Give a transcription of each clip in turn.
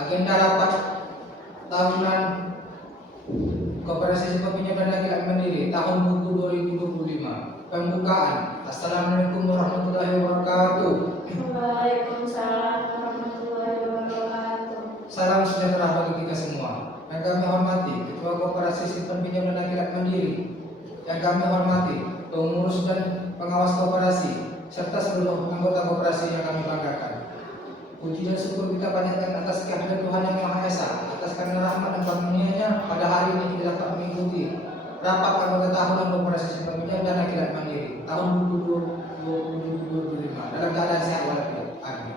Agenda rapat tahunan Koperasi Simpan Pinjam dan Akhirat Mandiri tahun buku 2025. Pembukaan. Assalamualaikum warahmatullahi wabarakatuh. Waalaikumsalam warahmatullahi wabarakatuh. Salam sejahtera bagi kita semua. Yang kami hormati Ketua Koperasi Simpan Pinjam dan Akhirat Mandiri, yang kami hormati pengurus dan pengawas koperasi, serta seluruh anggota koperasi yang kami banggakan. Puji dan syukur kita panjatkan atas kehadiran Tuhan Yang Maha Esa, atas karena rahmat dan karunia-Nya pada hari ini kita dapat mengikuti rapat anggota tahunan Koperasi Simpan Pinjam dan Akhirat Mandiri tahun 2025 dalam keadaan sehat walafiat. Amin.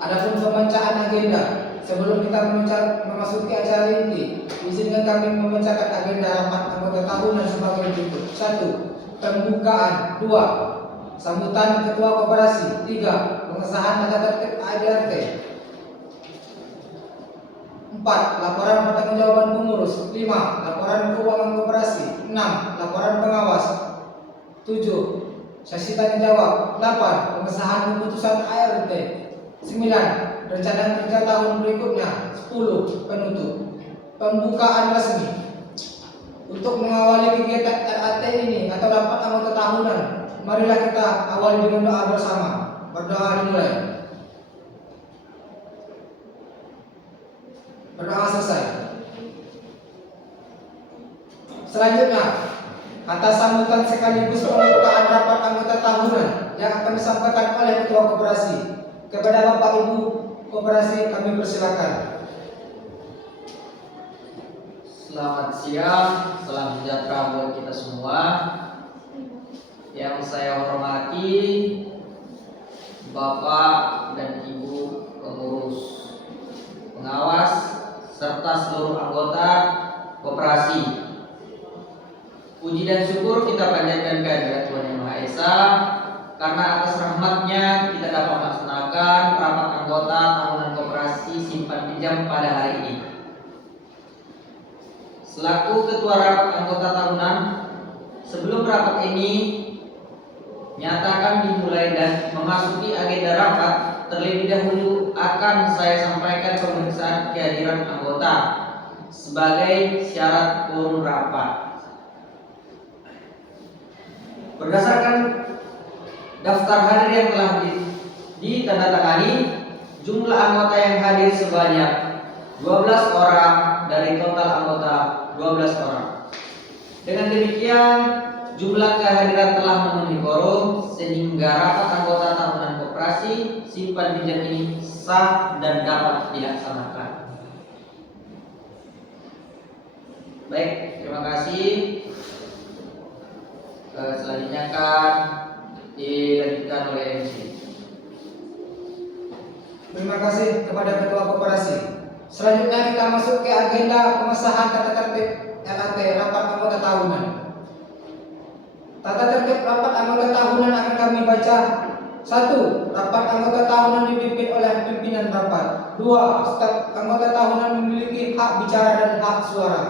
Adapun pembacaan agenda, sebelum kita memasuki acara inti, izinkan kami membacakan agenda rapat anggota tahunan sebagai berikut. 1. Pembukaan. 2. Sambutan Ketua Koperasi. 3. Pengesahan tata tertib ADRT. 4. Laporan pertanggungjawaban pengurus. 5. Laporan keuangan koperasi. 6. Laporan pengawas. 7. Sesi tanya jawab. 8. Pengesahan keputusan ART. 9. Rencana kerja tahun berikutnya. 10. Penutup. Pembukaan resmi. Untuk mengawali kegiatan RAT ini atau rapat anggota tahunan, marilah kita awali dengan doa bersama. Berdoa dimulai. Berdoa selesai. Selanjutnya, kata sambutan sekaligus pembukaan rapat anggota tahunan yang akan disampaikan oleh Ketua Koperasi. Kepada Bapak Ibu Koperasi kami persilakan. Selamat siang, salam sejahtera buat kita semua. Yang saya hormati Bapak dan Ibu pengurus, pengawas, serta seluruh anggota koperasi. Puji dan syukur kita panjatkan kehadirat Tuhan Yang Maha Esa, karena atas rahmat-Nya kita dapat melaksanakan rapat anggota tahunan koperasi simpan pinjam pada hari ini. Selaku ketua rapat anggota tahunan, sebelum rapat ini nyatakan dimulai dan memasuki agenda rapat, terlebih dahulu akan saya sampaikan pemeriksaan kehadiran anggota sebagai syarat quorum rapat. Berdasarkan daftar hadir yang telah ditandatangani, jumlah anggota yang hadir sebanyak 12 orang dari total anggota 12 orang. Dengan demikian, jumlah kehadiran telah memenuhi quorum sehingga rapat anggota tahunan koperasi simpan pinjam ini sah dan dapat dilaksanakan. Baik, terima kasih. Selanjutnya akan dilanjutkan oleh MC. Terima kasih kepada Ketua Koperasi. Selanjutnya kita masuk ke agenda pengesahan tata tertib RAT rapat anggota tahunan. Tata tertib rapat anggota tahunan akan kami baca. 1. Rapat anggota tahunan dipimpin oleh pimpinan rapat. 2. Staf anggota tahunan memiliki hak bicara dan hak suara.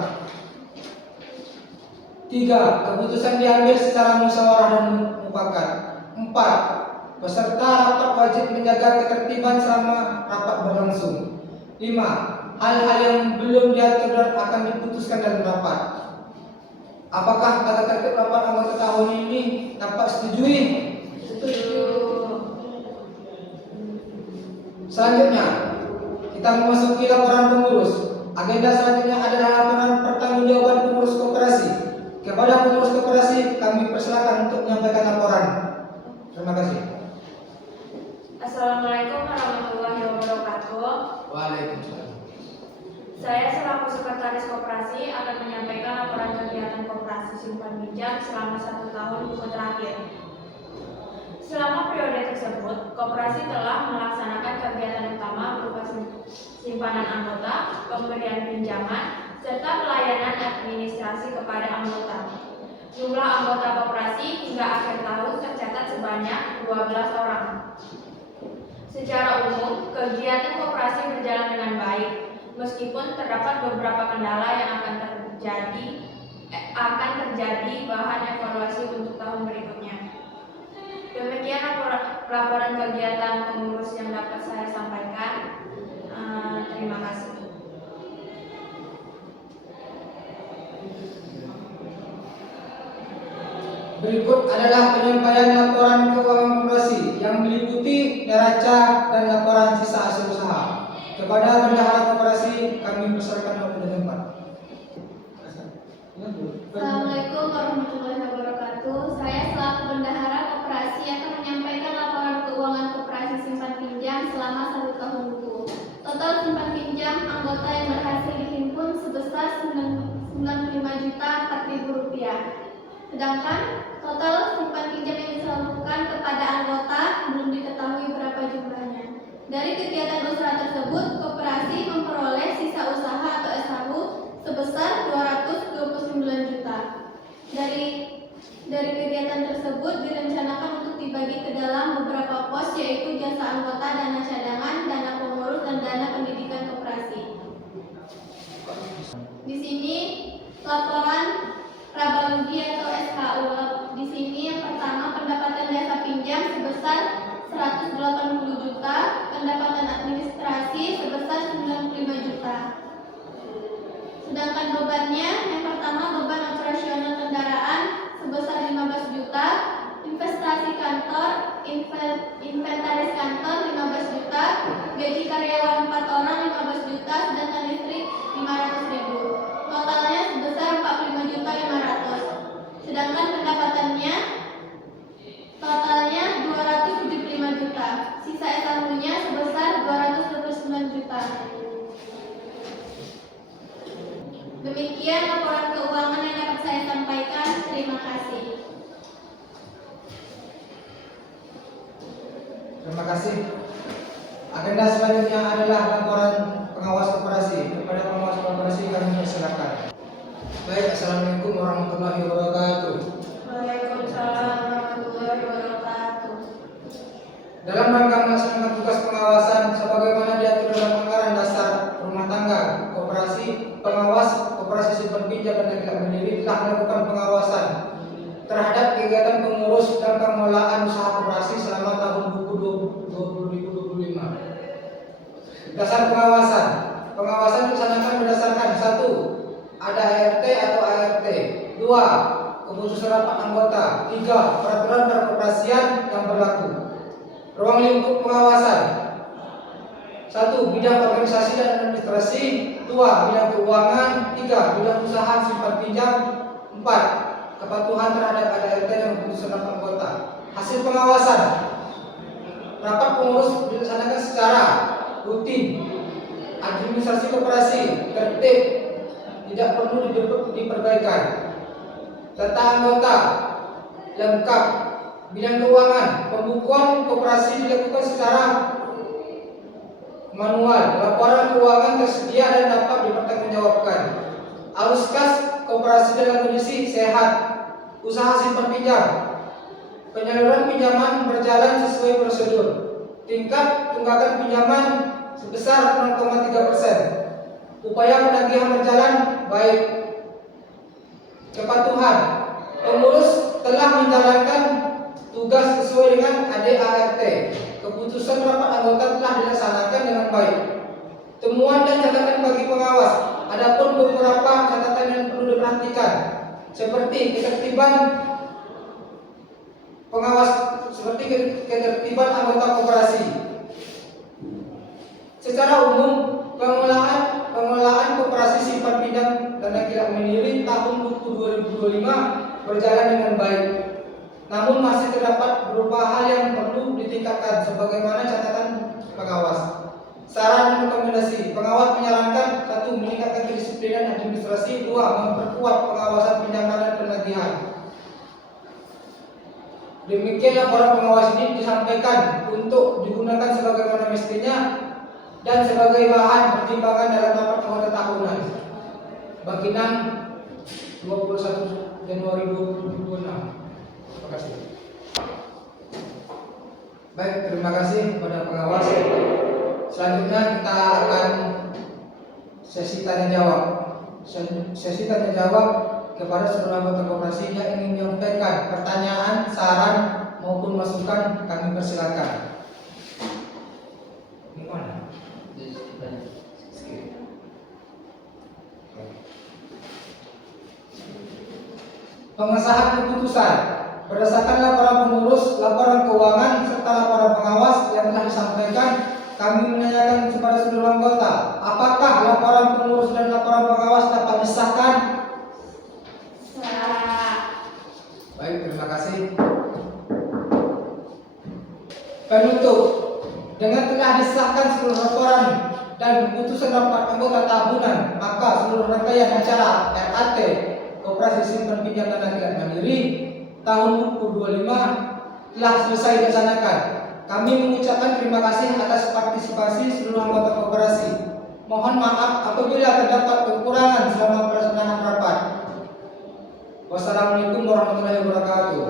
3. Keputusan diambil secara musyawarah dan mufakat. 4. Peserta rapat wajib menjaga ketertiban selama rapat berlangsung. 5. Hal-hal yang belum diatur dan akan diputuskan dalam rapat. Apakah tata tertib rapat anggota tahun ini dapat setujui? Setuju. Selanjutnya, kita memasuki laporan pengurus. Agenda selanjutnya adalah laporan pertanggungjawaban pengurus koperasi. Kepada pengurus koperasi, kami persilakan untuk menyampaikan laporan. Terima kasih. Assalamualaikum warahmatullahi wabarakatuh. Waalaikumsalam. Saya selaku sekretaris koperasi akan menyampaikan laporan kegiatan koperasi simpan pinjam selama 1 tahun buku terakhir. Selama periode tersebut, koperasi telah melaksanakan kegiatan utama berupa simpanan anggota, pemberian pinjaman, serta pelayanan administrasi kepada anggota. Jumlah anggota koperasi hingga akhir tahun tercatat sebanyak 12 orang. Secara umum, kegiatan koperasi berjalan dengan baik, meskipun terdapat beberapa kendala yang akan terjadi bahan evaluasi untuk tahun berikutnya. Demikian laporan kegiatan pengurus yang dapat saya sampaikan. Berikut adalah penyampaian laporan keuangan koperasi yang meliputi neraca dan laporan sisa hasil usaha. Kepada bendahara koperasi kami persilakan pada tempat. Assalamualaikum warahmatullahi wabarakatuh. Saya selaku bendahara koperasi akan menyampaikan laporan keuangan koperasi simpan pinjam selama 1 tahun buku. Total simpan pinjam anggota yang berhasil dihimpun sebesar Rp95.004.000. Sedangkan total simpan pinjam yang disalurkan kepada anggota belum diketahui berapa jumlahnya. Dari kegiatan usaha tersebut, koperasi memperoleh sisa usaha atau SHU sebesar 229 juta. Dari kegiatan tersebut direncanakan untuk dibagi ke dalam beberapa pos, yaitu jasa anggota, dana cadangan, dana pengurus, dan dana pendidikan koperasi. Di sini laporan raba rugi atau SHU. Di sini yang pertama, pendapatan jasa pinjam sebesar 180 juta, pendapatan administrasi sebesar 95 juta. Sedangkan bebannya, yang pertama beban operasional kendaraan sebesar 15 juta, investasi kantor, inventaris kantor 15 juta, gaji karyawan 4 orang 15 juta, sedangkan listrik 500.000. Totalnya sebesar 45.500.000. Sedangkan pendapatannya totalnya 275 juta. Sisa SHU-nya sebesar 229 juta. Demikian laporan keuangan yang dapat saya sampaikan. Terima kasih. Terima kasih. Agenda selanjutnya adalah laporan pengawas koperasi. Kepada pengawas koperasi kami persilakan. Baik, assalamualaikum warahmatullahi wabarakatuh. Waalaikumsalam warahmatullahi wabarakatuh. Dalam rangka melaksanakan tugas pengawasan sebagaimana diatur dalam anggaran dasar rumah tangga koperasi, pengawas koperasi simpan pinjam dan tidak mandiri telah melakukan pengawasan terhadap kegiatan pengurus dan pengelolaan usaha koperasi selama tahun buku 2025. Dasar pengawasan. Pengawasan dilaksanakan berdasarkan 1. Ada ART atau ART. 2. Keputusan rapat anggota. 3. Peraturan perkoperasian yang berlaku. Ruang lingkup pengawasan. 1. Bidang organisasi dan administrasi. 2. Bidang keuangan. 3. Bidang usaha simpan pinjam. 4. Kepatuhan terhadap ART dan keputusan rapat anggota. Hasil pengawasan. Rapat pengurus dilaksanakan secara rutin. Administrasi koperasi tertib, tidak perlu diperbaikan. Data anggota lengkap. Bidang keuangan, pembukuan koperasi dilakukan secara manual. Laporan keuangan tersedia dan dapat dipertanggungjawabkan. Arus kas koperasi dalam kondisi sehat. Usaha simpan pinjam, penyaluran pinjaman berjalan sesuai prosedur. Tingkat tunggakan pinjaman sebesar 0,3%. Upaya penagihan berjalan baik. Kepatuhan, pengurus telah menjalankan tugas sesuai dengan ADART. Keputusan rapat anggota telah dilaksanakan dengan baik. Temuan dan catatan bagi pengawas. Adapun beberapa catatan yang perlu diperhatikan, seperti ketertiban pengawas, seperti ketertiban anggota koperasi. Secara umum, pengelolaan koperasi simpan pinjam dana tidak mandiri tahun buku 2025 berjalan dengan baik. Namun masih terdapat beberapa hal yang perlu ditingkatkan sebagaimana catatan pengawas. Saran dan rekomendasi, pengawas menyarankan 1. Meningkatkan kedisiplinan administrasi. 2. Memperkuat pengawasan pinjaman dan penagihan. Demikian laporan pengawas ini disampaikan untuk digunakan sebagaimana mestinya dan sebagai bahan pertimbangan dalam rapat anggota tahunan Bakinan 21 Januari 2026. Terima kasih. Baik, terima kasih kepada pengawas. Selanjutnya kita akan sesi tanya jawab. Sesi tanya jawab kepada seluruh anggota koperasi yang ingin menyampaikan pertanyaan, saran maupun masukan, kami persilakan. Ini mana? Pengesahan keputusan. Berdasarkan laporan pengurus, laporan keuangan, serta laporan pengawas yang telah disampaikan, kami menanyakan kepada seluruh anggota, apakah laporan pengurus dan laporan pengawas dapat disahkan? Baik, terima kasih. Penutup. Dengan telah disahkan seluruh laporan dan keputusan rapat anggota tahunan, maka seluruh rangkaian acara RAT Koperasi Simpan Pinjam Dana Tidak Mandiri tahun 2025 telah selesai dilaksanakan. Kami mengucapkan terima kasih atas partisipasi seluruh anggota koperasi. Mohon maaf apabila terdapat kekurangan selama pelaksanaan rapat. Wassalamualaikum warahmatullahi wabarakatuh.